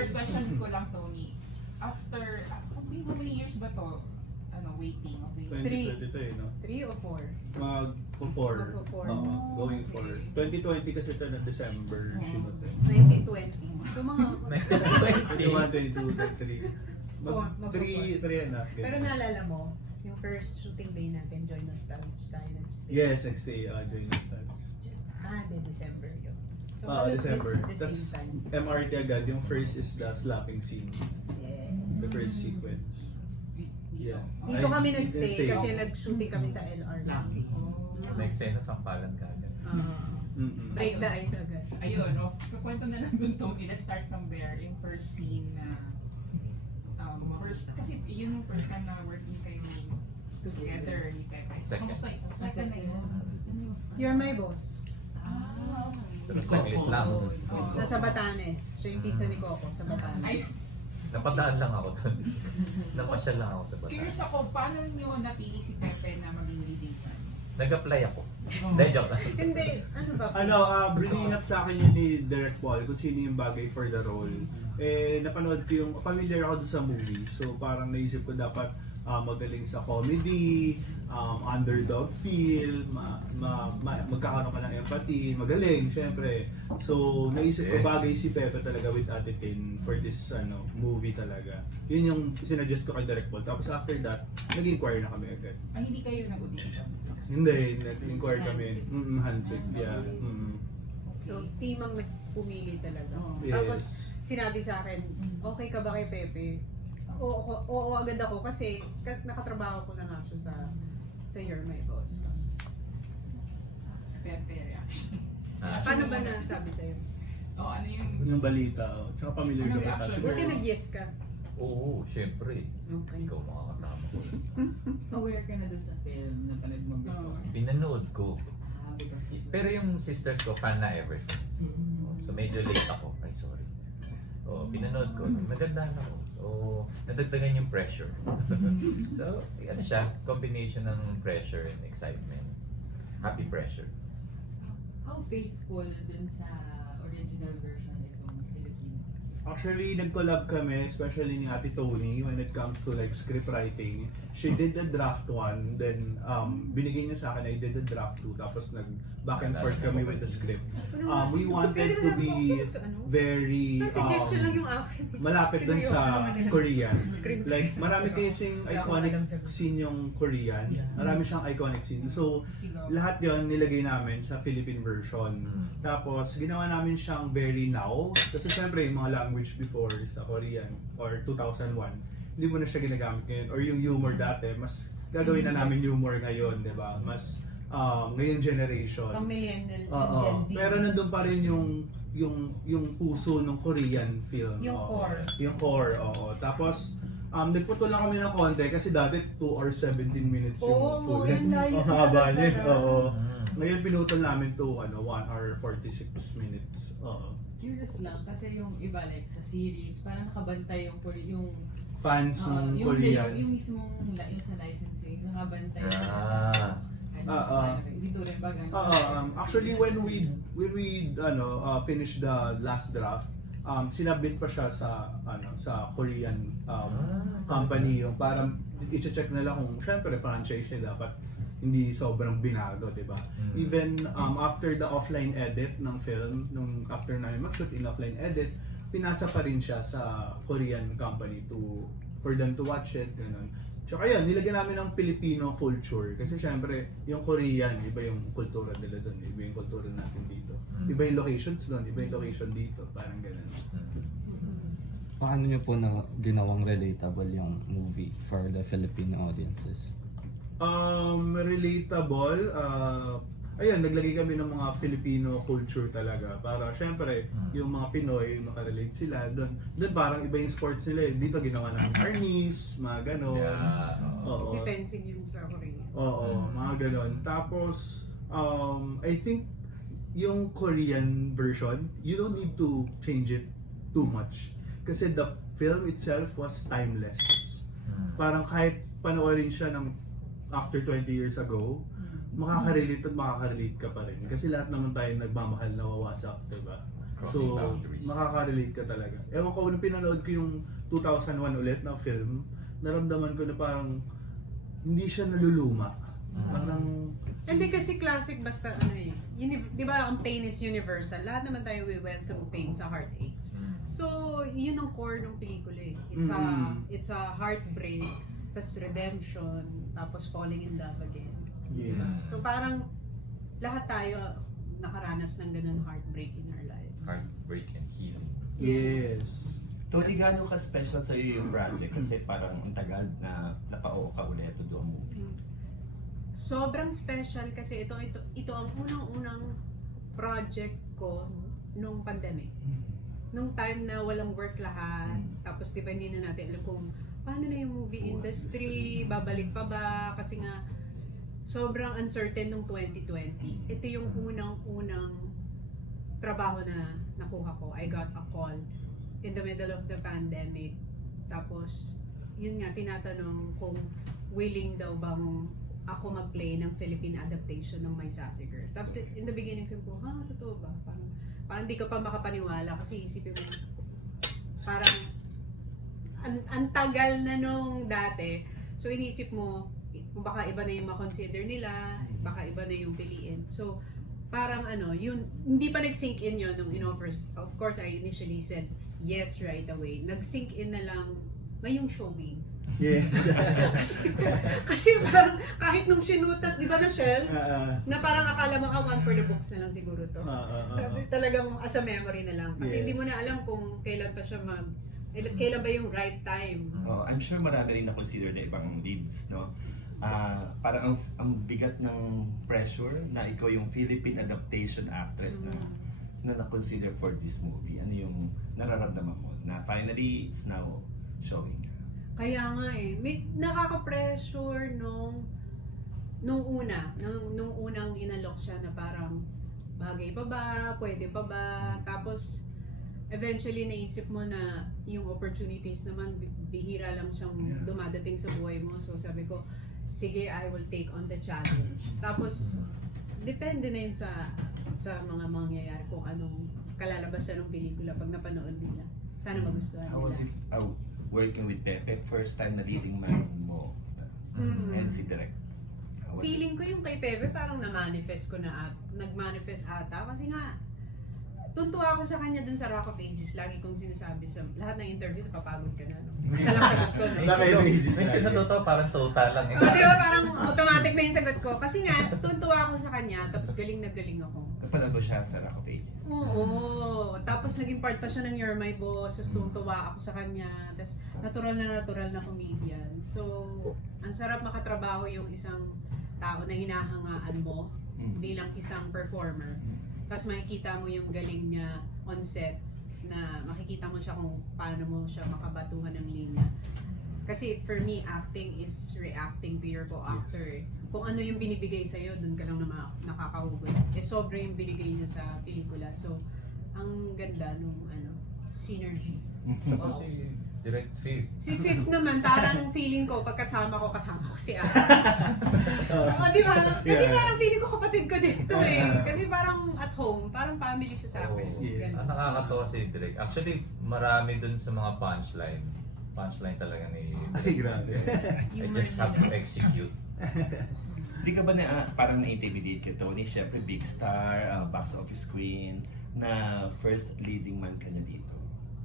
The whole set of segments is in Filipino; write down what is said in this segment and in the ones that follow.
first question ko lang, Tony. After, how many years ba to? Waiting. 2022 no? 3 o 4? Mag-4. Magpo-four. Going for. Okay. 2020 kasi ito na December. Shoot. 2020. Ito mga... 21, 22, 23. Mag-4. 3 na. Pero naalala mo, yung first shooting day natin, Joy Nostalgia tayo nag-stay. Yes, XA, Joy Nostalgia. December yun. So, halos December. the Tas same time. MRT agad, yung first is the slapping scene. Yeah. The first sequence. Yeah. Dito kami Ay, nag-stay stay. kasi nag-shooting kami sa LR. Next day na sampalan ka agad. Break the ice agad. Ayun, kakwento na lang dun, Tony. Let's start from there. Yung first scene na, kasi yun yung first time na working kayo together ni Pepe. So, Second. kamusta ito? Second na yun. You're my boss. Pero saglit lang. Nasa Batanes. Siya yung pizza ni Coco sa Batanes. Ay, Napadaan lang ako doon. Namasyal lang ako sa curious Bataan. ako, paano nyo napili si Pepe na maging leading fan? Nag-apply ako. Hindi, joke lang. Hindi, ano ba? Bringing up sa akin yun ni Derek Paul kung sino yung bagay for the role. Napanood ko yung, familiar ako doon sa movie. So parang naisip ko dapat magaling sa comedy, underdog feel, magkakaroon ka ng empathy, magaling, syempre. So naisip ko bagay si Pepe talaga with Ate Tin for this movie talaga. Yun yung sinuggest ko kay Derek Paul. Tapos after that, nag-inquire na kami agad. Ay, hindi kayo nag-audition? Hindi, nag-inquire kami. Handpick, yeah. So, team ang nagpumili talaga. Yes. Tapos, sinabi sa akin, okay ka ba kay Pepe? Oo, agad ako kasi nakatrabaho ko na nga siya sa You're My Boss. Pepe reaction. Paano ba nasabi sa'yo? Ano yung... Yung balita, tsaka familiar Ano ka ba reaction? kasi? Buti nag-yes ka. Oo, syempre. Okay. Ikaw makakasama ko. Aware ka na dun sa film na panood mo before? Pinanood ko. Because Pero yung sisters ko, fan na ever since. So medyo late ako. Ay, sorry. Pinanood ko. Nagandahan ako. So, natagdagan yung pressure. So, ano siya? Combination ng pressure and excitement. Happy pressure. how faithful dun sa original version itong Filipino? Actually, nag-collab kami, especially ni Ate Tony, when it comes to like script writing. She did the draft 1, then binigay niya sa akin, I did the draft 2, tapos nag-back and forth kami with the script. We wanted to be very Suggestion lang yung akin. malapit dun sa Korean. Screen. Like, marami kasing iconic scene yung Korean. Marami siyang iconic scene. So, lahat yon nilagay namin sa Philippine version. Tapos, ginawa namin siyang very now. Kasi siyempre, yung mga language before sa Korean or 2001, hindi mo na siya ginagamit ngayon. Or yung humor dati, mas gagawin na namin humor ngayon, di ba? Mas ngayong generation. Pang millennial and Oo. Gen Z. Pero nandun pa rin yung puso ng Korean film. Yung Oo. core. Yung core, oo. Tapos, nagputol lang kami ng konti kasi dati 2 or 17 minutes yung Oo, full. yun layo Ang haba talaga. niya. Oo. Ngayon pinutol namin to 1 hour 46 minutes. Oo. Curious lang kasi yung iba like sa series, parang nakabantay yung Fans ng yung Korean. yung mismong yung sa licensing, nakabantay dito rin ba ganun? Actually when we finished the last draft, sinabit pa siya sa Korean company yung parang i-check nila kung syempre franchise siya dapat hindi sobrang binago, di ba? Even after the offline edit ng film, after namin mag-shoot in offline edit, pinasa pa rin siya sa Korean company for them to watch it, ganun. Tsaka yun, nilagyan namin ng Filipino culture kasi syempre, yung Korean, iba yung kultura nila doon, iba yung kultura natin dito. Iba yung locations doon, iba yung location dito, parang ganun. Paano nyo po na ginawang relatable yung movie for the Filipino audiences? Relatable, ayun, naglagay kami ng mga Filipino culture talaga para syempre yung mga Pinoy makarelate sila doon parang iba yung sports nila dito ginawa namin arnis, mga ganon. Oo. Kasi fencing yung sa Korea. Oo, mga ganon. Tapos I think yung Korean version, you don't need to change it too much kasi the film itself was timeless. Parang kahit panoorin siya ng after 20 years ago, makaka-relate ka pa rin. Kasi lahat naman tayo nagmamahal na wawasak, diba? Crossing boundaries. makaka-relate ka talaga. Ewan ko, nung pinanood ko yung 2001 ulit na film, naramdaman ko na parang hindi siya naluluma. Parang, Hindi kasi classic basta ano eh. Di ba ang pain is universal? Lahat naman tayo we went through pain sa heartaches. So, yun ang core ng pelikula eh. It's a heartbreak, tapos redemption, tapos falling in love again. yes. So parang lahat tayo nakaranas ng ganun heartbreak in our lives. Heartbreak and healing. Yes. Tony, gaano ka-special sa'yo yung project? Kasi parang ang tagal na napao ka ulit to do a movie. Sobrang special kasi ito ang unang-unang project ko nung pandemic. Nung time na walang work lahat, tapos di ba hindi na natin alam kung paano na yung movie industry, babalik pa ba, kasi nga sobrang uncertain nung 2020. Ito yung unang-unang trabaho na nakuha ko. I got a call in the middle of the pandemic. Tapos, yun nga, tinatanong kung willing daw bang ako mag-play ng Philippine adaptation ng My Sassy Girl. Tapos in the beginning, sabi ko, totoo ba? Parang di ka pa makapaniwala kasi isipin mo, parang ang tagal na nung dati. So iniisip mo, baka iba na yung makonsider nila, baka iba na yung piliin. So parang yun, hindi pa nag-sink in yun nung in-offers. Of course, I initially said yes right away. Nag-sink in na lang ngayong showing. Yes. Kasi parang kahit nung sinutas, di ba na Shell? Ah, Na parang akala mo, one for the books na lang siguro to. Talagang as a memory na lang. Kasi Yeah. hindi mo na alam kung kailan pa siya kailan ba yung right time. Oh, I'm sure marami rin na-consider na ibang leads, no? Parang ang bigat ng pressure na ikaw yung Philippine adaptation actress na na-consider for this movie. Ano yung nararamdaman mo na finally it's now showing? Kaya nga eh, may nakaka-pressure nung unang inalok siya na parang bagay pa ba, pwede pa ba, tapos eventually naisip mo na yung opportunities naman bihira lang siyang dumadating sa buhay mo. So sabi ko, sige, I will take on the challenge. Tapos depende na yun sa mga mangyayari kung anong kalalabasan ng pelikula pag napanood nila. Sana magustuhan nila. How was it working with Pepe? First time na leading man mo and si Direk. How was it? Feeling ko yung kay Pepe parang na-manifest ko na nag-manifest ata kasi nga tuntua ako sa kanya dun sa Rock of Ages. Lagi kong sinasabi sa lahat ng interview, napapagod ka na. No? Isa lang sagot ko. No? Minsan natuto, parang total lang. O, di ba parang automatic na yung sagot ko. Kasi nga, tuntua ako sa kanya, tapos galing na galing ako. Napanood mo siya sa Rock of Ages? Oo. Tapos naging part pa siya ng You're My Boss, tapos tuntua ako sa kanya. Tapos natural na comedian. So, ang sarap makatrabaho yung isang tao na hinahangaan mo bilang isang performer. Tapos makikita mo yung galing niya on set na makikita mo siya kung paano mo siya makabatuhan ng linya. Kasi for me, acting is reacting to your co-actor. Kung ano yung binibigay sa'yo, dun ka lang na nakakahugot. Sobra yung binigay niya sa pelikula. So, ang ganda nung synergy. Si Direct Fifth. Si Fifth naman, parang feeling ko, kasama ko si Alex. Di ba? Kasi parang feeling ko kapatid ko dito eh. Kasi parang at home, parang family siya sa akin. Yeah. Nakakatawa si Direct. Actually, marami dun sa mga punchline. Punchline talaga ni Ay, grabe. I just have to execute. Di ka ba parang na-intimidate ka, Tony? Siyempre, big star, box office queen, na first leading man ka na dito.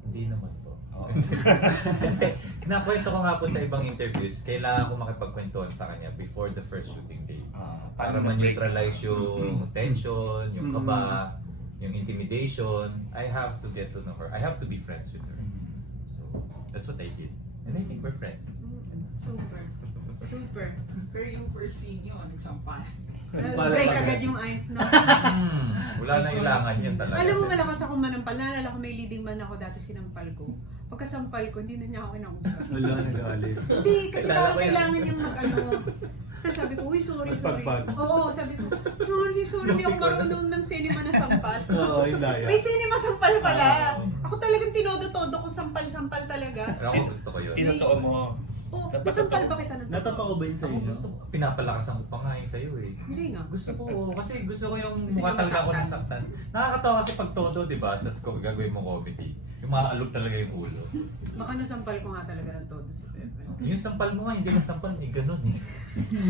Hindi naman po. Oh. Kinakwento ko nga po sa ibang interviews, kailangan ko makipagkwentuhan sa kanya before the first shooting day. Para ma-neutralize yung tension, yung kaba, yung intimidation. I have to get to know her. I have to be friends with her. So, that's what I did. And I think we're friends. Super. Pero yung first scene yun, nagsampal. Break agad yung ice na. Wala na ilangan yun talaga. Alam mo, malakas ako manampal. Naalala ko may leading man ako dati sinampal ko. Pagkasampal ko, hindi na niya ako kinausap. Wala, nagalit. Hindi, kasi Kilala parang ko yan. kailangan niyang Tapos sabi ko, uy, sorry. Pagpag. Oo, sabi ko, sorry, hindi ako marunong ng cinema na sampal. Oo, hindi. May cinema sampal pala. Ako talagang tinodo-todo ko sampal-sampal talaga. Pero ako gusto ko yun. Tinotoo mo. Oh, Dapat nasampal totoo. ba kita ng Natotoo ba yun sa Ako inyo? gusto ko, pinapalakasan ko pa nga yung sa'yo eh. Hindi nga. Gusto ko, kasi gusto ko yung Gusto mukha niyo talaga ako masaktan. nasaktan. Nakakatawa kasi pag todo, di ba? Tapos gagawin mo comedy. Yung maalog talaga yung ulo. Baka nasampal ko nga talaga ng todo si Pepe. Yung sampal mo nga, hindi na sampal, may ganun eh.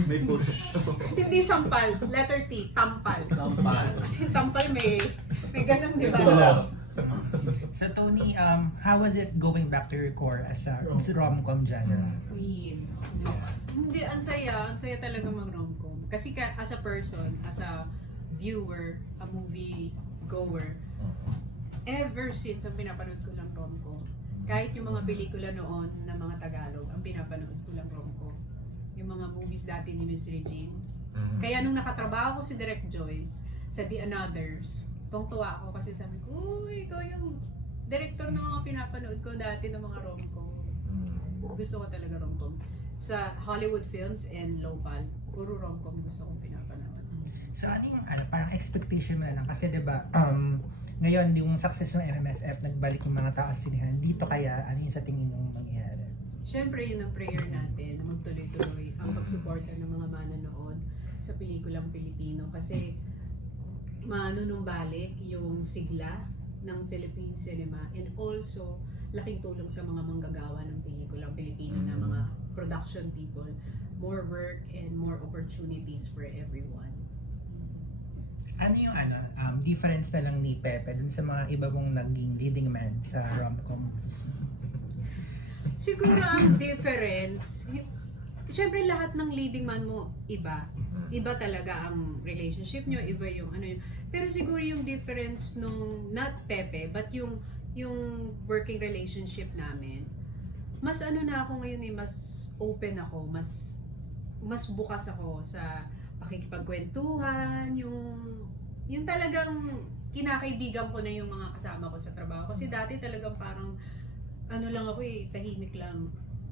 May push. Hindi sampal, letter T, tampal. Tampal. Kasi tampal may ganun, di ba? Tulad. So Tony, how was it going back to your core as a rom-com genre? Queen. Hindi, ang saya talaga mag-romcom. Kasi as a person, as a viewer, a movie goer, ever since ang pinapanood ko lang romcom, kahit yung mga pelikula noon na mga Tagalog, ang pinapanood ko lang romcom. Yung mga movies dati ni Miss Regine. Kaya nung nakatrabaho ko si Direk Joyce sa The Anothers, tuwang-tuwa ako kasi sabi ko, uy, ikaw yung director ng mga pinapanood ko dati ng mga romcom. Gusto ko talaga romcom. Sa Hollywood films and local, puro romcom gusto kong pinapanood. So ano yung parang expectation mo na lang? Kasi diba, ngayon yung success ng MMFF, nagbalik yung mga tao sa sinihan. Dito kaya, ano yung sa tingin mong mangyayari? Siyempre, yun ang prayer natin na magtuloy-tuloy ang pagsuporta ng mga manonood sa pelikulang Pilipino. Kasi manunumbalik yung sigla ng Philippine cinema and also laking tulong sa mga manggagawa ng pelikulang Pilipino na mga production people. More work and more opportunities for everyone. Ano yung difference na lang ni Pepe dun sa mga iba mong naging leading man sa rom-com movies? Siguro ang difference, siyempre lahat ng leading man mo iba. Iba talaga ang relationship nyo, iba yung ano yun. Pero siguro yung difference nung, not Pepe, but yung working relationship namin, mas ano na ako ngayon mas open ako, mas bukas ako sa pakikipagkwentuhan, yung talagang kinakaibigan ko na yung mga kasama ko sa trabaho. Kasi dati talagang parang ano lang ako tahimik lang.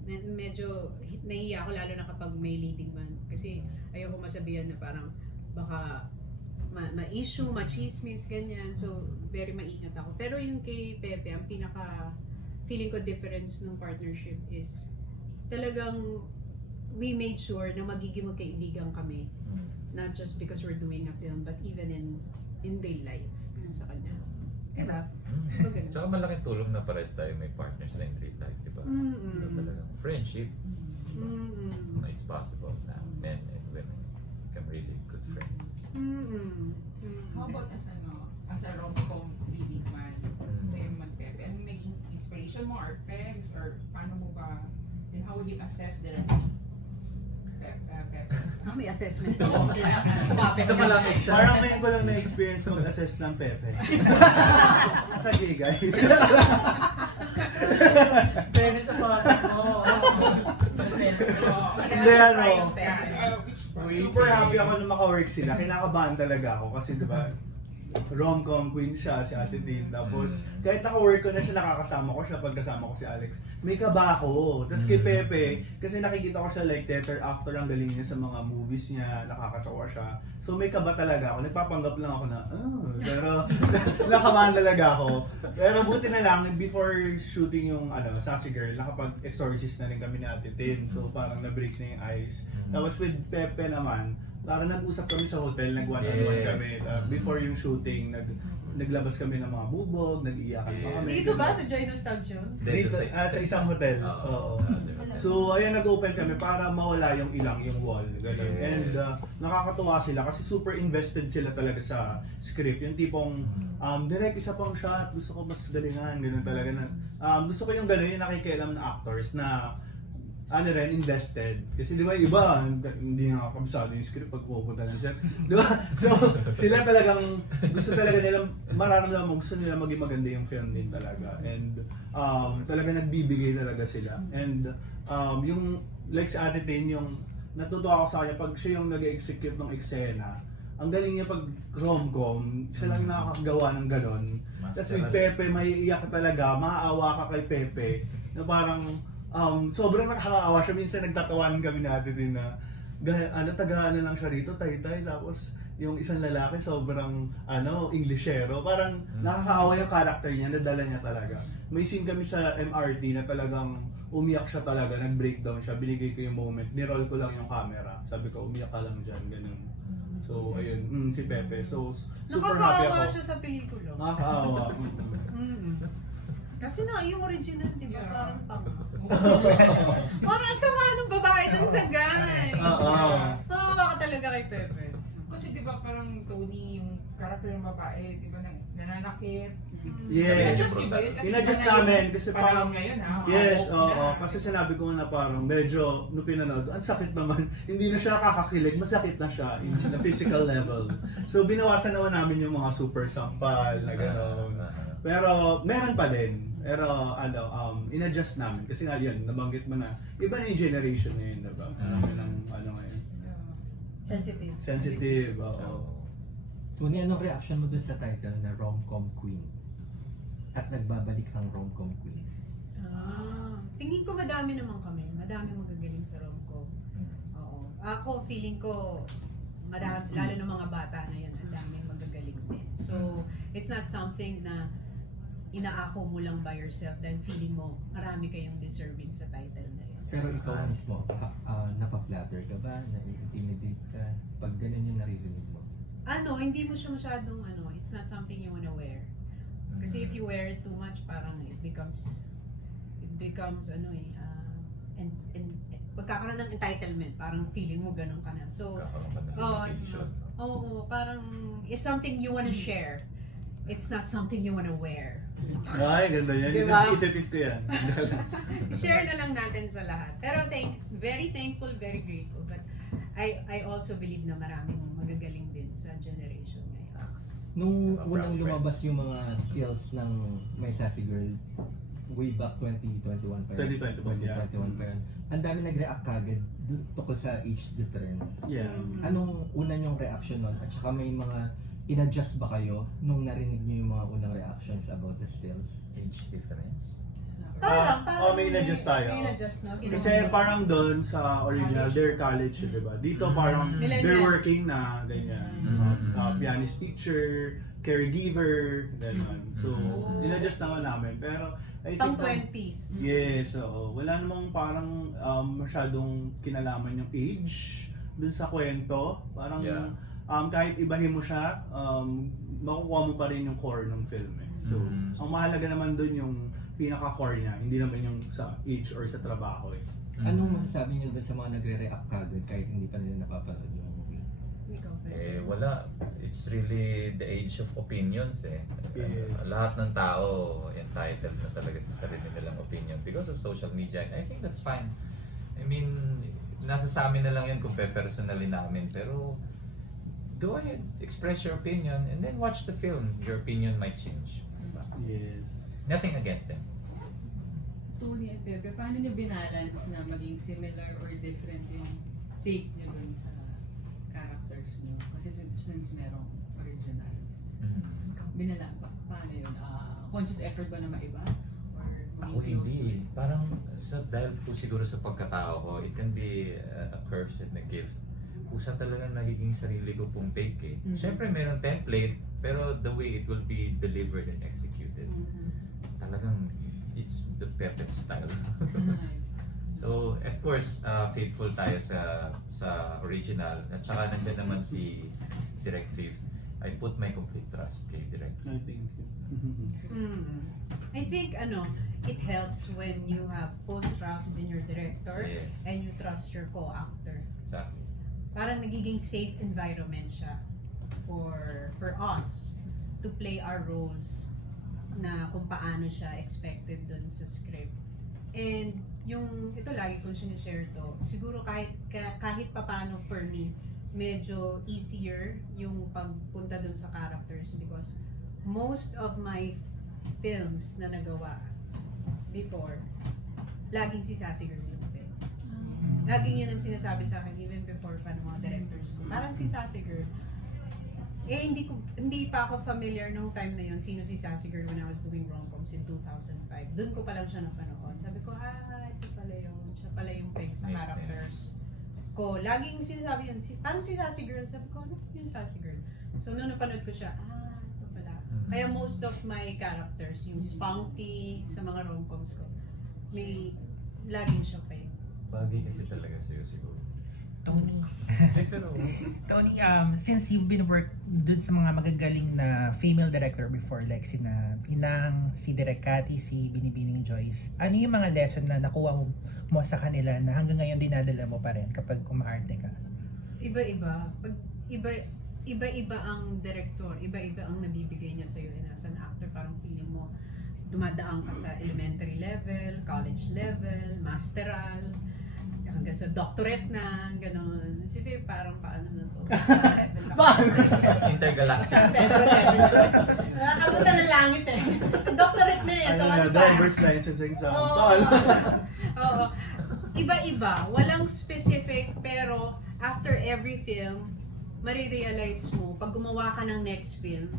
Medyo nahihiya ako lalo na kapag may leading man. Kasi ayoko masabihan na parang baka ma-issue, ma-chismis, ganyan. So, very maingat ako. Pero yung kay Pepe, ang pinaka feeling ko difference ng partnership is talagang we made sure na magiging magkaibigan kami. Not just because we're doing a film, but even in real life. Sa kanya. Diba? So, ganun. Tsaka malaking tulong na pares tayo may partners na in real life, di ba? So talagang friendship, it's possible na men and women become really good friends. How about as a rom-com leading man? Sa'yo naman, Pepe, anong naging inspiration mo or pegs or paano mo ba, then how would you assess the Pepe? May assessment. Ito pala ang extra. Parang ngayon ko lang na-experience mag-assess ng Pepe. As a gay guy. Pero sa pasok mo. Hindi, ano. Which Super happy ako na maka-work sila. Kinakabahan talaga ako kasi diba, rom-com queen siya, si Ate Tin. Tapos, kahit naka-work ko na siya, nakakasama ko siya pag kasama ko si Alex. May kaba ako. Tapos kay Pepe, kasi nakikita ko siya like theater actor, ang galing niya sa mga movies niya, nakakatawa siya. So may kaba talaga ako. Nagpapanggap lang ako na, pero nakabahan talaga ako. Pero buti na lang, before shooting yung Sassy Girl, nakapag-exorcist na rin kami ni Ate Tin. So parang na-break na yung ice. Tapos with Pepe naman, parang nag-usap kami sa hotel, nag-one-on-one kami. Before yung shooting, naglabas kami ng mga bubog, nag-iyakan pa kami. Dito ba sa Joy Nostalgia? Dito, sa isang hotel. Oo. So, ayan, nag-open kami para mawala yung yung wall. Ganun. Yes. And nakakatuwa sila kasi super invested sila talaga sa script. Yung tipong, direct isa pang shot, gusto ko mas galingan. Ganun talaga na. Gusto ko yung ganun, yung nakikialam na actors na invested. Kasi di ba iba, hindi nakakabisado yung script pag pupunta ng set. Di ba? So, sila talagang, gusto talaga nila, mararamdaman mo, gusto nila maging maganda yung film din talaga. And talaga nagbibigay talaga sila. And yung, like sa Ate Tin, yung natutuwa ako sa kanya, pag siya yung nag-execute ng eksena, ang galing niya pag rom-com, siya lang nakakagawa ng ganon. Tapos with Pepe, may iiyak ka talaga, maaawa ka kay Pepe, na parang, sobrang nakakaawa siya. Minsan nagtatawanan kami natin din na taga lang siya rito, tay-tay. Tapos yung isang lalaki sobrang Englishero. Parang nakakaawa yung character niya, nadala niya talaga. May scene kami sa MRT na talagang umiyak siya talaga, nag-breakdown siya, binigay ko yung moment, niroll ko lang yung camera. Sabi ko, umiyak ka lang dyan, ganun. So, ayun, si Pepe. So, super happy Nakakaawa ako. siya sa pelikula. Nakakaawa. Kasi yung original, di ba, Yeah. parang tama. Parang ang sama ng babae dun sa guy. Oo. Nakakawa ka talaga kay Pepe. Kasi di ba parang Tony, yung character ng babae, di ba nananakit? Yes. In-adjust niyo ba yun? Kasi In-adjust iba na yung namin kasi panahon parang ngayon, ha? yes, Open oo. na. Kasi sinabi ko na parang medyo nung pinanood, ang sakit naman. Hindi na siya kakakilig, masakit na siya in the physical level. So binawasan naman namin yung mga super sampal na gano'n. Pero meron pa din. Pero in-adjust namin kasi nga yun, nabanggit mo na iba na yung generation ngayon, diba? Ng ngayon. Sensitive. Sensitive, oo. Tony, anong reaction mo dun sa title na Rom-Com Queen? At nagbabalik ang Rom-Com Queen? Tingin ko madami naman kami. Madami magagaling sa rom-com. Oo. Ako, feeling ko, lalo ng mga bata na yan, ang daming magagaling din. So, it's not something na inaako mo lang by yourself dahil feeling mo marami kayong deserving sa title na yun. Pero ikaw mismo, napa-flatter ka ba? Na-intimidate ka? Pag ganun yung naririnig mo? Hindi mo siya masyadong it's not something you wanna wear. Kasi if you wear it too much, parang it becomes pagkakaroon ng entitlement, parang feeling mo ganun ka na. So, parang it's something you wanna share. It's not something you wanna wear. Ay, ganda yan. Diba? Itipid ko yan. Share na lang natin sa lahat. Pero very thankful, very grateful. But I also believe na maraming magagaling din sa generation ngayon. Nung unang lumabas yung mga skills ng My Sassy Girl, way back 2021 pa yun. 2021, yeah. 2021 pa yun. Ang dami nag-react kagad tungkol sa age difference. Yeah. Anong una yung reaction nun? At saka may mga in-adjust ba kayo nung narinig niyo yung mga unang reactions about the stills? Age difference? May in-adjust tayo. May in-adjust na. Kasi parang doon sa original, they're college, di ba? Dito parang Millennial. they're working na, ganyan. Pianist teacher, caregiver, gano'n. So, in-adjust naman namin. Pero, I Pang think 20s. yes, oo. Wala namang parang masyadong kinalaman yung age dun sa kwento. Parang kahit ibahin mo siya, makukuha mo pa rin yung core ng film eh. So, ang mahalaga naman dun yung pinaka-core niya, hindi naman yung sa age or sa trabaho eh. Anong masasabi niyo doon sa mga nagre-react kagad kahit hindi pa nila napapanood yung movie? Wala. It's really the age of opinions eh. Yes. Lahat ng tao entitled na talaga sa sarili nilang opinion because of social media. And I think that's fine. I mean, nasa sa amin na lang yun kung pe-personally namin. Pero, go ahead, express your opinion and then watch the film. Your opinion might change. Diba? Yes. Nothing against them. Tony at Pepe, paano niyo binalance na maging similar or different yung take niyo dun sa characters niyo? Kasi since merong original. Paano yun? Conscious effort ba na maiba? Or Ako hindi. Parang dahil po siguro sa pagkatao ko, it can be a curse and a gift. Kusa talaga nagiging sarili ko pong take eh. Siyempre meron template, pero the way it will be delivered and executed, talagang it's the perfect style. So, of course, faithful tayo sa original. At saka nandiyan naman si Direct Fifth. I put my complete trust kay Direct. I think. I think it helps when you have full trust in your director and you trust your co-actor. Exactly. Parang nagiging safe environment siya for us to play our roles na kung paano siya expected dun sa script. And ito lagi kong sinishare to, siguro kahit papaano for me, medyo easier yung pagpunta dun sa characters because most of my films na nagawa before, laging si Sassy Girl yung film. Laging yun ang sinasabi sa akin even before pa ng mga directors ko. Parang si Sassy Girl. Hindi pa ako familiar nung time na yun sino si Sassy Girl when I was doing rom-coms in 2005. Doon ko pa lang siya napanood. Sabi ko, ito pala yun. Siya pala yung peg sa Makes characters. ko, laging sinasabi yun, parang si Sassy Girl, sabi ko, ano yung Sassy Girl? So nung napanood ko siya, ito pala. Kaya most of my characters, yung spunky sa mga rom-coms ko, may laging siya pa yun. Bagay kasi talaga sa'yo siguro. Tony. Pero, Tony, since you've been work dun sa mga magagaling na female director before, like sina Inang, si Direk Cathy, si Binibining Joyce, ano yung mga lesson na nakuha mo sa kanila na hanggang ngayon dinadala mo pa rin kapag umaarte ka? Iba-iba. Iba-iba ang director, iba-iba ang nabibigay niya sa'yo and as an actor, parang feeling mo dumadaan ka sa elementary level, college level, masteral, hanggang sa doctorate na, gano'n. Sige, parang paano na to? intergalactic. San Pedro level. Nakakapunta ng langit eh. Doctorate na eh. So ano ba? Driver's license exam. Oo. Iba-iba. Walang specific, pero after every film, marirealize mo, pag gumawa ka ng next film,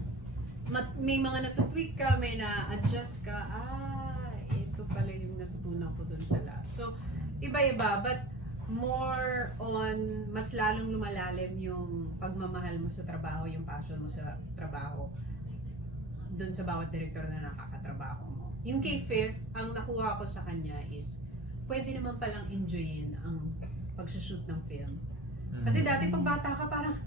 may mga natutweak ka, may na-adjust ka, ito pala yung natutunan ko dun sa last. So, iba-iba, but more on, mas lalong lumalalim yung pagmamahal mo sa trabaho, yung passion mo sa trabaho, dun sa bawat director na nakakatrabaho mo. Yung kay Fifth, ang nakuha ko sa kanya is, pwede naman palang enjoyin ang pagsushoot ng film. Kasi dati pag bata ka parang,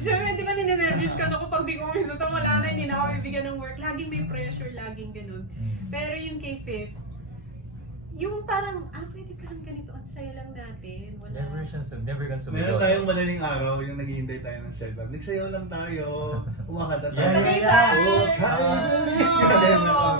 syempre di ba ninenervous ka na kapag di ko minsan wala na, hindi na ako bibigyan ng work. Laging may pressure, laging ganun. Pero yung kay Fifth, yung parang, pwede pa lang ganito, ang saya lang natin. Wala. Never kang sumigaw. Meron tayong madaling araw, yung naghihintay tayo ng setup. Nagsayaw lang tayo, kumakanta tayo. Tagaytay! Oh, kaibilis!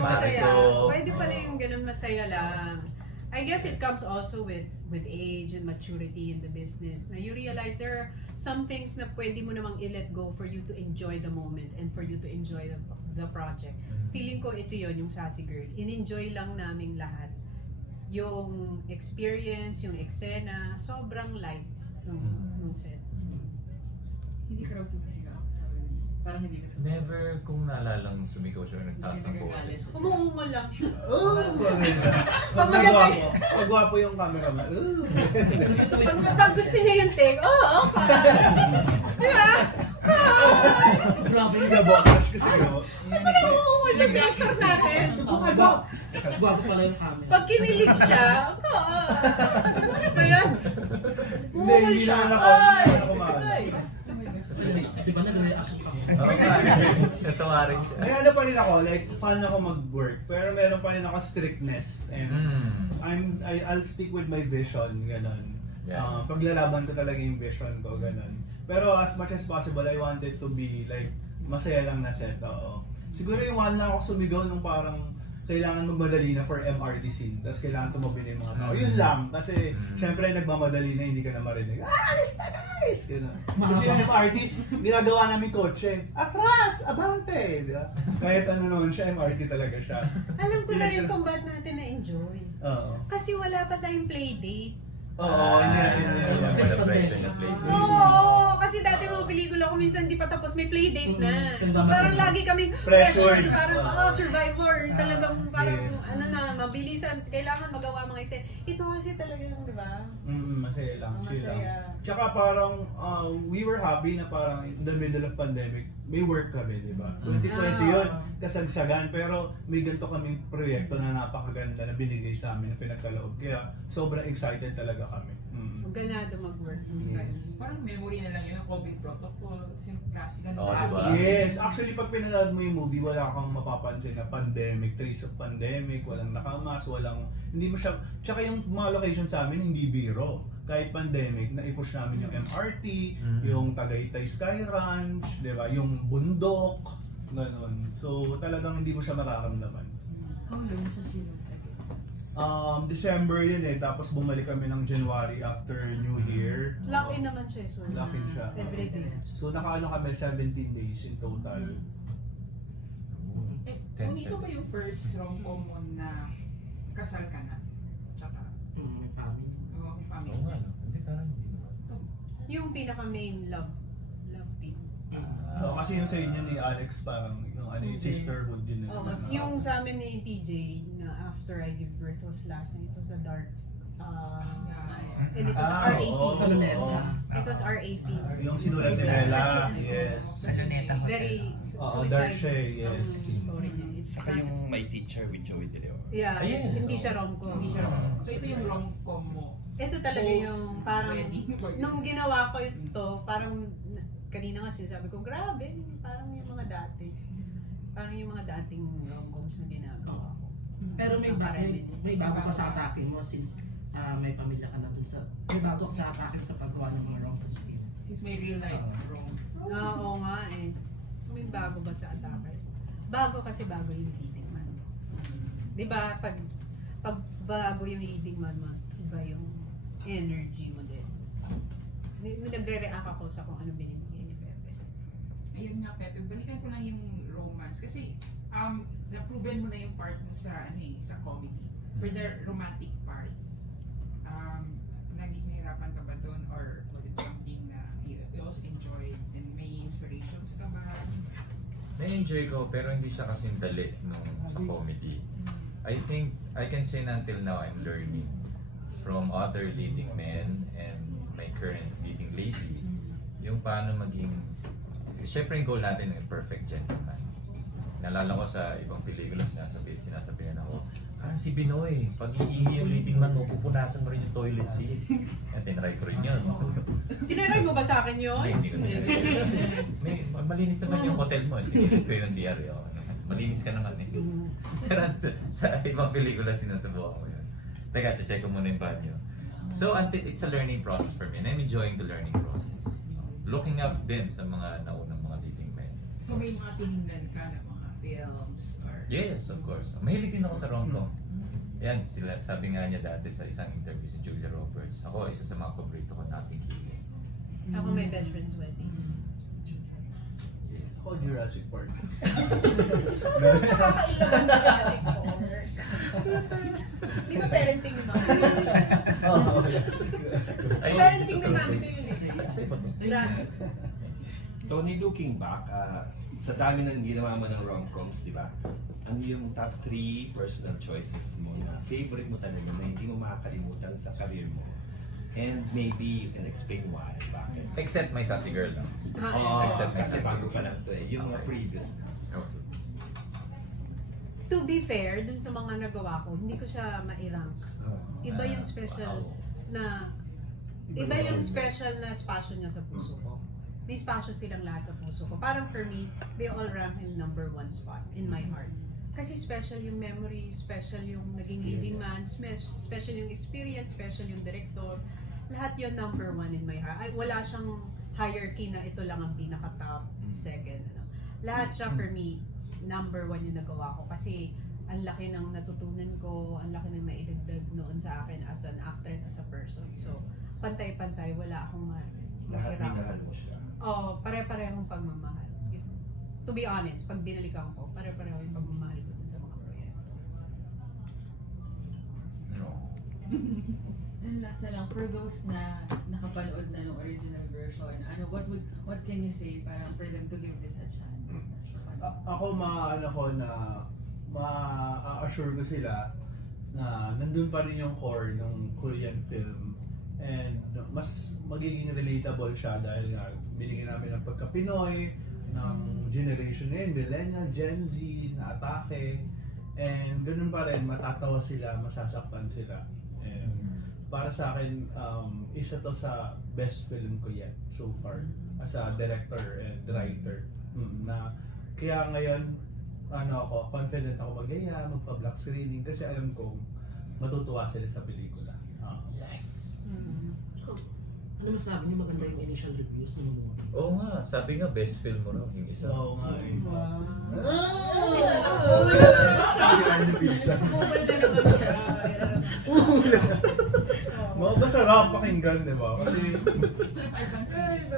Masaya. Pwede pala yung ganun, masaya lang. I guess it comes also with age and maturity in the business. Na you realize there are some things na pwede mo namang i-let go for you to enjoy the moment and for you to enjoy the project. Feeling ko ito yon yung Sassy Girl. In-enjoy lang naming lahat. Yung experience, yung eksena, sobrang light nung set. Hindi ka raw sumisigaw. Sabi niya. Parang hindi ka sumisigaw. Never kung naalalang sumigaw siya nagtaas ng boses. Umuungol lang siya. Pag magwapo. Pag gwapo yung cameraman. Pag gusto niya yung take, di ba? Grabe yung gabokage kasi gabo. Ano umuungol na director natin? Subukan mo. Gwapo pala yung camera. Pag kinilig siya, ano ba yan? Hindi naman ako. Hindi ako maano. Di ba nag-reaction ka? Oo nga. Natawa rin siya. May ano pa rin ako, like fan ako mag-work, pero meron pa rin ako strictness and I'll stick with my vision, ganun. Yeah. Paglalaban ko talaga yung vision ko, ganun. Pero as much as possible, I wanted to be like masaya lang na set, oo. Siguro yung one lang ako sumigaw nung parang kailangan magmadali na for MRT scene, tapos kailangan tumabi na yung mga tao. Yun lang, kasi syempre nagmamadali na, hindi ka na marinig. Alis na guys! Ganun. Kasi yung MRTs, ginagawa namin kotse. Atras! Abante! Di ba? Kahit ano naman siya, MRT talaga siya. Alam ko na rin kung ba't natin na-enjoy. Oo. Kasi wala pa tayong playdate. Oo, hindi natin. Wala pressure na play. Oo, kasi dati mga pelikula ko minsan di pa tapos may playdate na. So parang lagi kaming Pressured. pressured, parang survivor, talagang parang ano na, mabilisan, kailangan magawa mga isa. Ito kasi talagang, di ba? Masaya lang, chill lang. Masaya. Tsaka parang we were happy na parang in the middle of pandemic, may work kami, di ba? 2020 yun, kasagsagan, pero may ganito kaming proyekto na napakaganda na binigay sa amin, na pinagkaloob. Kaya sobrang excited talaga kami. Ganado mag-work. Yes. Parang memory na lang yun, COVID protocol, yung kasi ganun. Oo, diba? Yes, actually pag pinanood mo yung movie, wala kang mapapansin na pandemic, trace of pandemic, walang nakamas, hindi mo siya, tsaka yung mga location sa amin, hindi biro. Kahit pandemic, na-push namin yung MRT, yung Tagaytay Sky Ranch, di ba, yung bundok, ganun. So talagang hindi mo siya mararamdaman. How long siya sinunod? December yun tapos bumalik kami ng January after New Year. Lucky naman siya. So, Lucky siya. Everyday. So nakaano kami 17 days in total. Kung ito ba yung first rom-com mo na kasal ka na? Tsaka, Family. family. Oo nga, no? Hindi parang hindi naman. Yung pinaka main love team. So kasi yung sa inyo ni Alex parang yung sisterhood din. Yung sa amin ni PJ na after I give birth was last night, it was a dark And it was Ah, R18. oo. Sa Luneta. It was R18. Yung sinulat ni Mela, yes. Sa Luneta Hotel. Very Oo, suicide. dark siya, yes. Story niya. It's Saka not- yung My Teacher with Joey De Leon. Yeah, Ah, yes. hindi siya rom-com. Hindi siya rom. So ito yung rom-com mo. Ito talaga yung parang, Wedding. nung ginawa ko ito, parang, kanina nga sinasabi ko, grabe, parang yung mga dati. Parang yung mga dating rom-coms na ginagawa ko. Pero may bago pa sa atake mo since may pamilya ka na dun sa... May bago ka sa atake sa paggawa ng mga wrong position. Since may real life rom. Oo nga eh. May bago ba sa Atake? Bago kasi bago yung leading man. Di ba, pag bago yung leading man mo, iba yung energy mo din. Nagre-react ako sa kung ano binibigay ni Pepe. Ayun nga, Pepe, balikan ko lang yung romance. Kasi, na-proven mo na yung part mo sa, sa comedy. For the romantic part, naging nahirapan ka ba doon? Or was it something na you also enjoyed? And may inspirations ka ba? Na-enjoy ko, pero hindi siya kasing dali nung sa comedy. I think, I can say na until now, I'm learning from other leading men and my current leading lady, yung paano maging, syempre yung goal natin yung perfect gentleman. Nalala ko sa ibang pelikula, sinasabihan ako, parang si Binoy, pag iihi yung leading man mo, pupunasan mo rin yung toilet seat. Yan, tinry ko rin yun. Tinaray mo ba sa akin yun? Hindi ko May malinis naman yung hotel mo. Sige, ko yung CR yun. Malinis ka naman eh. Pero sa ibang pelikula sinusubukan ko yun. Teka, check ko muna yung banyo. So, it's a learning process for me and I'm enjoying the learning process. Looking up din sa mga naunang mga leading men. So may mga tinignan ka na mga films or... Yes, of course. Mahilig din ako sa rom-com. Yan, sabi nga niya dati sa isang interview si Julia Roberts. Ako, isa sa mga paborito ko, Nothing Killing. Ako may best friend's wedding. Yes. Ako, Jurassic Park. Nakakailangan sa Jurassic Park. Di ba parenting ni mami? Parenting ni mami ko yun eh. Sa iba to. Jurassic. Tony, looking back, sa dami ng ginawa mo ng rom-coms, di ba? Ano yung top 3 personal choices mo na favorite mo talaga na hindi mo makakalimutan sa career mo? And maybe you can explain why, bakit? Except my sassy girl lang. Except my Kasi sassy bago girl. pa lang to eh. Yung mga previous. Okay. To be fair, dun sa mga nagawa ko, hindi ko siya ma-rank. Iba yung special na iba yung special na spasyo niya sa puso ko. May spasyo silang lahat sa puso ko. Parang for me, they all rank in number 1 spot in my heart. Kasi special yung memory, special yung naging leading man, special yung experience, special yung director. Lahat yun number 1 in my heart. Ay, wala siyang hierarchy na ito lang ang pinaka-top, second. Ano. Lahat siya for me, number 1 yung nagawa ko. Kasi ang laki ng natutunan ko, ang laki ng naidagdag noon sa akin as an actress, as a person. So, pantay-pantay, wala akong Lahat mahirap. minahal mo siya. Oo, pare-parehong pagmamahal. To be honest, pag binalikan ko, pare-pareho yung pagmamahal ko dun sa mga proyekto. No. And last na lang, for those na nakapanood na ng original version, what can you say para for them to give this a chance? Ako ma-assure ko sila na nandun pa rin yung core ng Korean film and mas magiging relatable siya dahil nga binigyan namin ng pagka-Pinoy ng generation ngayon, millennial, Gen Z, na atake and ganun pa rin, matatawa sila, masasaktan sila and para sa akin, isa to sa best film ko yet so far as a director and writer na kaya ngayon ako, confident ako mag-gaya, magpa-black screening kasi alam kong matutuwa sila sa pelikula. Yes! Ano masabi niyo maganda yung initial reviews ng movie? Oo nga, sabi nga best film mo raw yung isa. Oo nga eh. Masarap pakinggan, di ba? Kasi Sarap advance screening.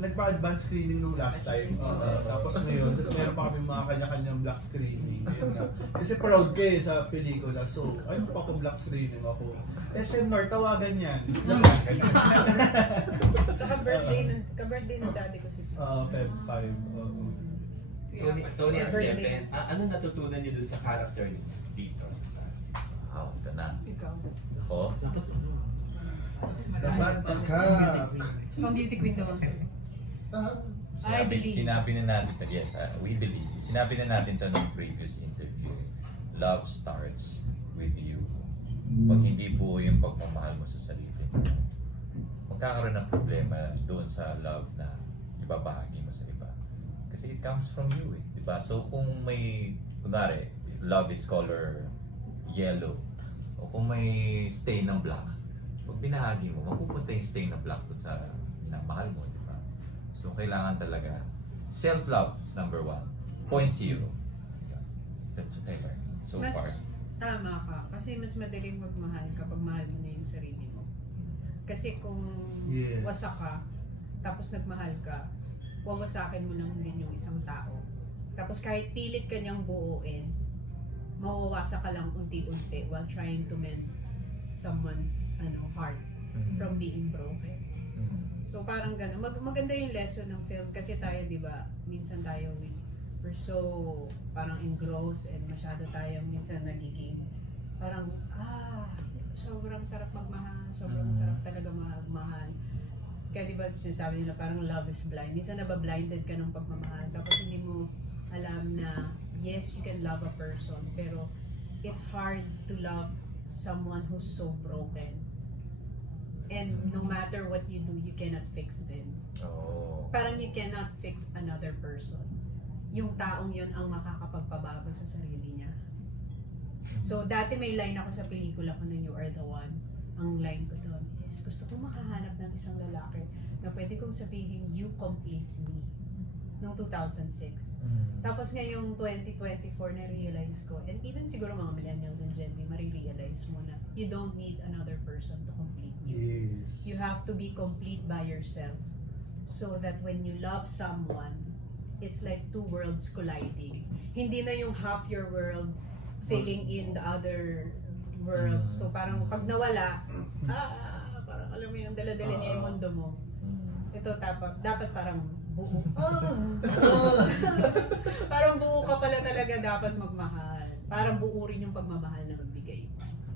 nagpa-advance screening nung last time. Tapos ngayon, meron pa kami mga kanya-kanyang black screening. Yun nga. Kasi proud kayo sa pelikula. So, ayun pa kung black screening ako. SM North, tawagan yan. Tsaka birthday ng daddy ko si Feb 5. Tony at Birthday. Pepe, ano natutunan niyo doon sa character niyo dito sa Sassy? Wow, ito na. Ikaw. Pang beauty queen daw. I believe. Sinabi na natin, yes, we believe. Sinabi na natin ito nung previous interview. Love starts with you. Pag hindi buo yung pagmamahal mo sa sarili mo, magkakaroon ng problema doon sa love na ibabahagi mo sa iba. Kasi it comes from you eh, diba? So kung may, kunwari, love is color yellow, o kung may stain ng black, pag binahagi mo, mapupunta yung stain ng black doon sa minamahal mo, diba? So kailangan talaga, self-love is number 1, 0.0. That's what I learned so Mas far. tama ka. Kasi mas madaling magmahal kapag mahal mo na yung sarili mo. Kasi kung Yes. wasak ka, tapos nagmahal ka, wawasakin mo lang din yung isang tao. Tapos kahit pilit ka niyang buuin, mawawasak ka lang unti-unti while trying to mend someone's heart from being broken. So parang gano'n. Maganda yung lesson ng film kasi tayo, di ba, minsan tayo we're so parang engrossed and masyado tayo minsan nagiging parang sobrang sarap magmahal, sobrang sarap talaga magmahal. Kaya di ba sinasabi nila parang love is blind. Minsan nabablinded ka ng pagmamahal tapos hindi mo alam na yes, you can love a person pero it's hard to love someone who's so broken. And no matter what you do, you cannot fix them. Oh. Parang you cannot fix another person. Yung taong yun ang makakapagpabago sa sarili niya. So, dati may line ako sa pelikula ko na You Are The One. Ang line ko doon is, gusto ko makahanap ng isang lalaki na pwede kong sabihin, you complete me. Noong 2006. Tapos ngayong 2024 na-realize ko, and even siguro mga millennials and Gen Z, marirealize mo na you don't need another person to complete you. Yes. You have to be complete by yourself so that when you love someone, it's like two worlds colliding. Hindi na yung half your world filling in the other world. So parang pag nawala, parang alam mo yung dala-dala niya yung mundo mo. Ito dapat parang buo. Parang buo ka pala talaga dapat magmahal. Parang buo rin yung pagmamahal na magbigay.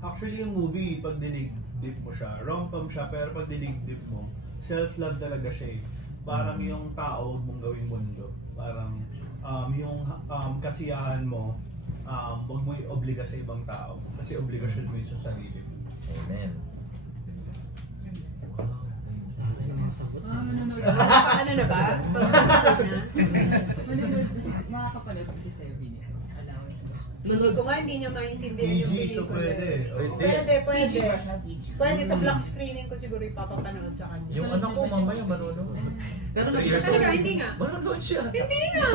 Actually, yung movie, pag dinig-dip mo siya, rom-com siya, pero pag dinig-dip mo, self-love talaga siya eh. Parang yung tao, huwag mong gawing mundo. Parang yung kasiyahan mo, huwag mo i-obliga sa ibang tao. Kasi obligasyon mo yun sa sarili. Amen. Manonood. Ano na ba? Manonood kasi makakapanood si Sevi nito. Allowed. Hindi ko nga, hindi niya maintindihan yung PG, so pelikula. pwede. Pwede. Pwede sa block screening ko siguro ipapapanood sa kanya. Yung anak ko mamaya manonood. Pero 2 years Talaga, old. hindi nga. Manonood siya. Hindi nga!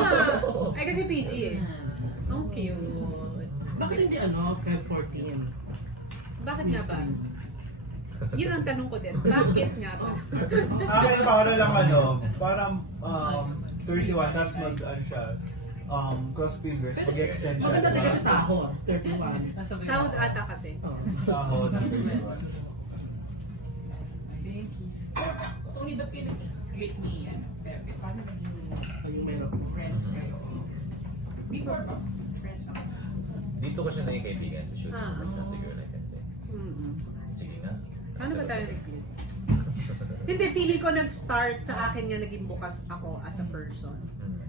Ay kasi PG eh. Ang cute. bakit hindi Feb 14? Bakit nga ba? Yun ang tanong ko din. Bakit nga ba? Akin para lang parang 31, tapos siya, cross fingers, pag-extend siya Maganda talaga sa sa sahod, 31. Sound ata kasi. sahod ng 31. Thank you. Only the great ni Pepe. Paano Yung meron naging friends kayo? Before ba? Friends na kayo? Dito ko siya naging kaibigan sa shooting. Ah, Basta oo. siguro I can say. Sige nga. Paano ba tayo nag-click? Hindi, feeling ko nag-start sa akin nga naging bukas ako as a person.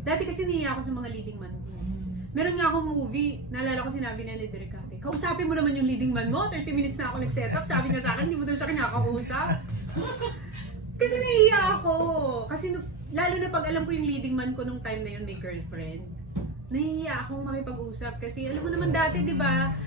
Dati kasi niya ako sa mga leading man ko. Meron nga akong movie, naalala ko sinabi na ni Derek Ate, kausapin mo naman yung leading man mo, 30 minutes na ako nag-set up, sabi niya sa akin, hindi mo daw siya kinakausap. Kasi nahiya ako. Kasi lalo na pag alam ko yung leading man ko nung time na yun may girlfriend, nahiya akong makipag-usap kasi alam mo naman dati, di ba,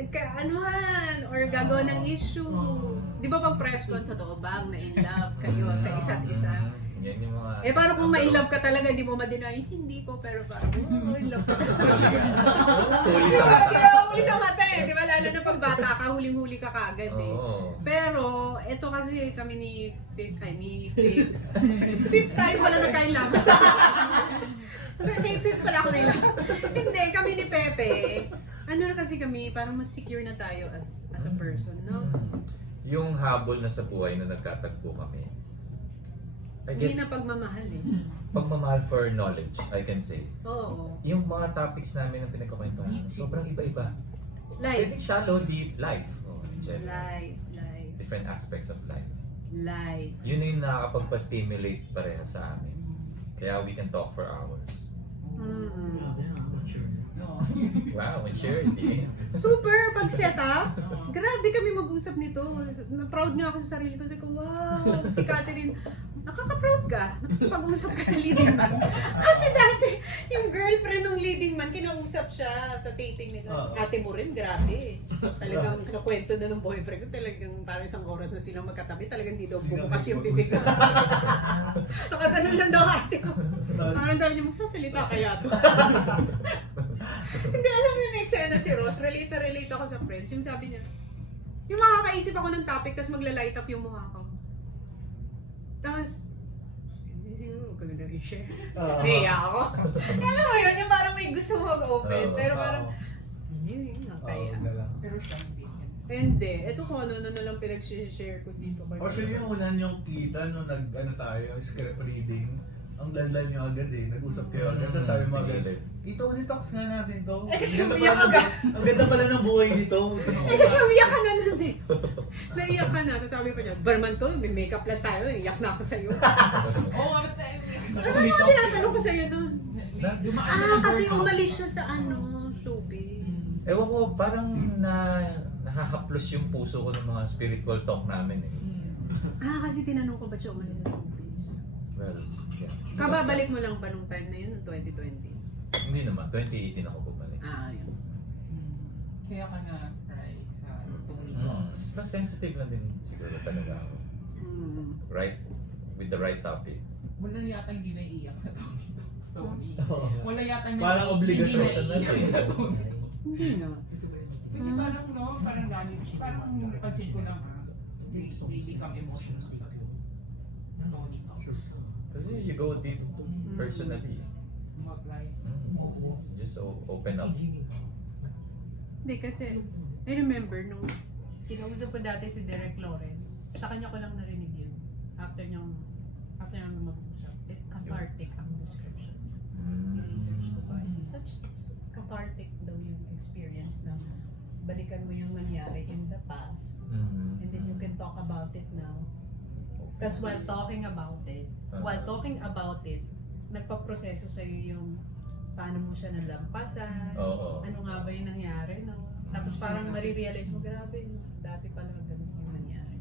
nagka-anuhan or gagawa ng issue. Di ba pag press con, totoo bang na in love kayo sa isa't isa? Yan yung mga... Eh paano kung ma-in love ka talaga, di mo ma-deny? Hindi po, pero parang, in love ka talaga. Huli sa mata. Huli sa mata eh, di ba? Lalo na pag bata ka, huling-huli ka kagad eh. Oo. Pero, ito kasi kami ni Fifth time pala nagkain lang. Hey, Fifth pala ako na lang. Hindi, kami ni Pepe, ano na kasi kami, parang mas secure na tayo as a person, no? Yung habol na sa buhay na nagkatagpo kami, I Hindi guess, na pagmamahal eh. pagmamahal for knowledge, I can say. Oo. Yung mga topics namin ng pinagkakwentuhan, sobrang iba-iba. Life. Pwede shallow, deep, life. Oh, in general. Life. Different aspects of life. Light. Yun yung nakakapagpa-stimulate pareha sa amin. Kaya we can talk for hours. Grabe, I'm sure. No. Wow, maturity. Super pag set up. Grabe kami mag-usap nito. Na-proud nga ako sa sarili ko. Sabi ko, wow, si Catherine, nakaka-proud ka. Pag-usap ka sa leading man. Kasi dati, yung girlfriend ng leading man, kinausap siya sa taping nila. Ate mo rin, grabe. Talagang nakwento na ng boyfriend ko. Talagang parang isang oras na silang magkatabi. Talagang di daw bumukas yung bibig ko. Nakaganon lang daw ate ko. Parang sabi niya, magsasalita kaya to. Hindi, alam mo yung eksena si Ross, relate ako sa friends. Yung sabi niya, yung makakaisip ako ng topic, tapos magla-light up yung mukha ko. Tapos, huwag ka na i-share. Naiya ako. Alam mo yun, yung parang may gusto mo mag-open, pero parang, hindi, nakaya. Pero siya hindi. Hindi, ito kung ano na lang pinag-share ko dito. Actually, yung una niyong kita nung script reading, ang daldal niyo agad eh. Nag-usap kayo agad. Tapos sabi mo agad, Tito, ulit-talks nga natin to. Eh, kasi umiyak ka. Ang ganda pala ng buhay nito. Eh, kasi umiyak ka na nun eh. Naiyak ka na. Tapos sabi pa niya, Barman to, may makeup lang tayo. Iyak na ako sa'yo. Oo, ano tayo? Ano mga tinatanong ko sa'yo nun? Kasi umalis siya sa showbiz. Ewan ko, parang nakakaplos yung puso ko ng mga spiritual talk namin eh. Kasi tinanong ko ba't siya umalis sa showbiz? Well, yeah. Kababalik mo lang ba nung time na yun, noong 2020? Hindi naman, 2018 ako bumalik. Yun. Kaya ka na-try sa Tony Talks. Mas sensitive lang din siguro talaga ako. Right, with the right topic. Wala yata hindi naiiyak sa Tony Talks. Tony. Wala yata Parang obligasyon hindi naiiyak sa Tony. Hindi na. Kasi parang parang lagi, parang napansin ko lang they become emotional sa Tony Talks. Kasi you go deep personally. Mag-live. Just open up. Hindi kasi, I remember nung kinausap ko dati si Derek Loren, sa kanya ko lang narinig yun. After niyang mag-usap. Cathartic ang description. I-research ko pa. It's cathartic daw yung experience na balikan mo yung nangyari in the past. And then you can talk about it now. Tapos while talking about it, nagpaproseso sa'yo yung paano mo siya nalampasan, ano nga ba yung nangyari, no? Tapos parang marirealize mo, grabe, dati pala ganun yung nangyari.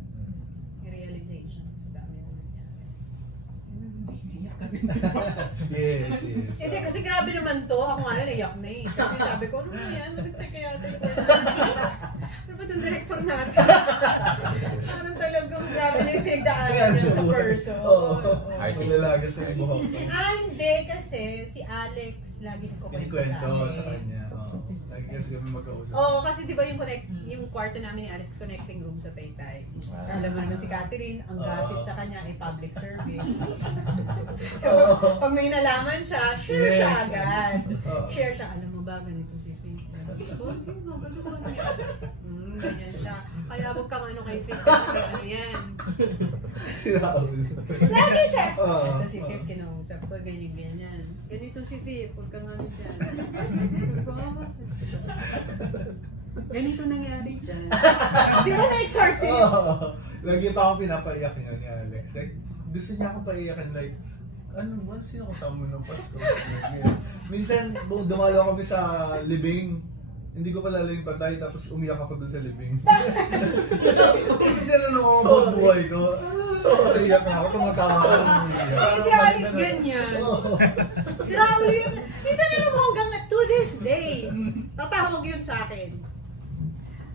Yung realizations, dami yung nangyari. Yes. Hindi, kasi grabe naman to. Ako nga naiyak na eh. Kasi sabi ko, ano ba yan? Ano kaya ano ba itong director natin? Parang talagang grabe na yung pinagdaanan niya sa person. Malalagas na yung buhok. Hindi kasi si Alex lagi ko Kinikwento sa kanya. Lagi kasi kami magkausap. Kasi di ba yung kwarto namin ni Alex, connecting room sa Taytay. Alam mo naman si Catherine, ang gossip sa kanya ay public service. So, pag may nalaman siya, share siya agad. Share siya, alam mo ba, ganito si Faith. Ganyan siya. Kaya huwag kang kay Faith, ano yan. Lagi siya. Ito si Faith, kinausap ko, ganyan. Ganito si Faith, huwag kang dyan. Ganito nangyari dyan. Di ba na-exorcist? Lagi pa ako pinapaiyak niya ni Alex. Like, gusto niya ako paiyakan like, sino kasama mo ng Pasko? Minsan, dumalo kami sa libing. Hindi ko pala yung patay, tapos umiyak ako dun sa libing. Kasi tinanong ako ang buhay ko. Kasi iyak na ako, tumatawa ako. Si Alex ganyan. Grabe yun. Minsan alam mo hanggang to this day, tatawag yun sa akin.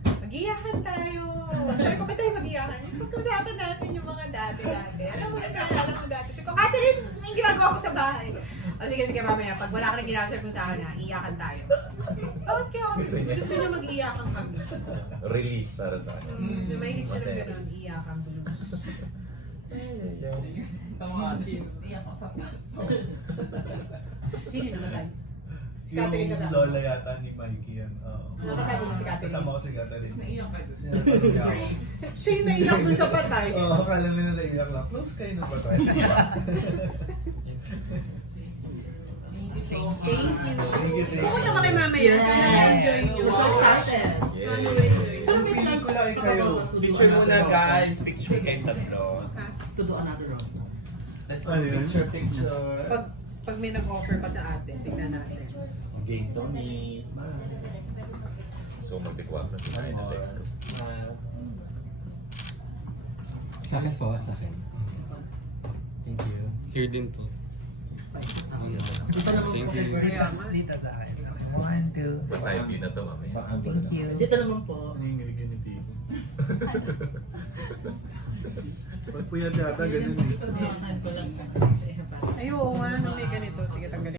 Mag-iyakan tayo. Sabi ko, ba't tayo mag-iyakan? Pag-usapan natin yung mga dati-dati. Alam mo, nagkasala ko dati. Sabi ko, Catherine, yung ginagawa ko sa bahay. Sige, mamaya. Pag wala ka nang ginagawa mo sa akin, iyakan tayo. Okay. Gusto niya mag-iyakan kami. Release para sa akin. So, mahilig siya ng gano'n, iyakan blues. Iyak ako sa Sino namatay? Si Yung Catherine kasama. lola yata ni Mikey yan. Nakasama mo si Catherine. Kasama ko si Catherine. Tapos naiyak ka doon. Sinatanong niya ako. Siya yung naiyak dun sa patay. Akala nila naiyak lang. Close kayo na patay. Thank you. Thank you. Pupunta ka kay mamaya. Sana na-enjoy nyo. We're so excited. Yeah. Ano enjoy? Yung pelikula kayo. Picture muna guys, picture kayo tatlo. Ha? To do another round. Let's Ano yun? picture. Pag may nag-offer pa sa atin, tignan natin. Game Tony, smile. So, mag-4 na siya na text ko. Smile. Sa akin po, sa akin. Thank you. Here din po. Dito naman Thank po. you. Dito sa akin. Okay, 1, 2. Basta yung view na to mamaya. Thank you. Dito naman po. Nanginginig yun ni Tito. Pag puyat yata, ganun eh. Hawakan ko lang. Ay, oo nga, nung may ganito. Sige, tanggalin.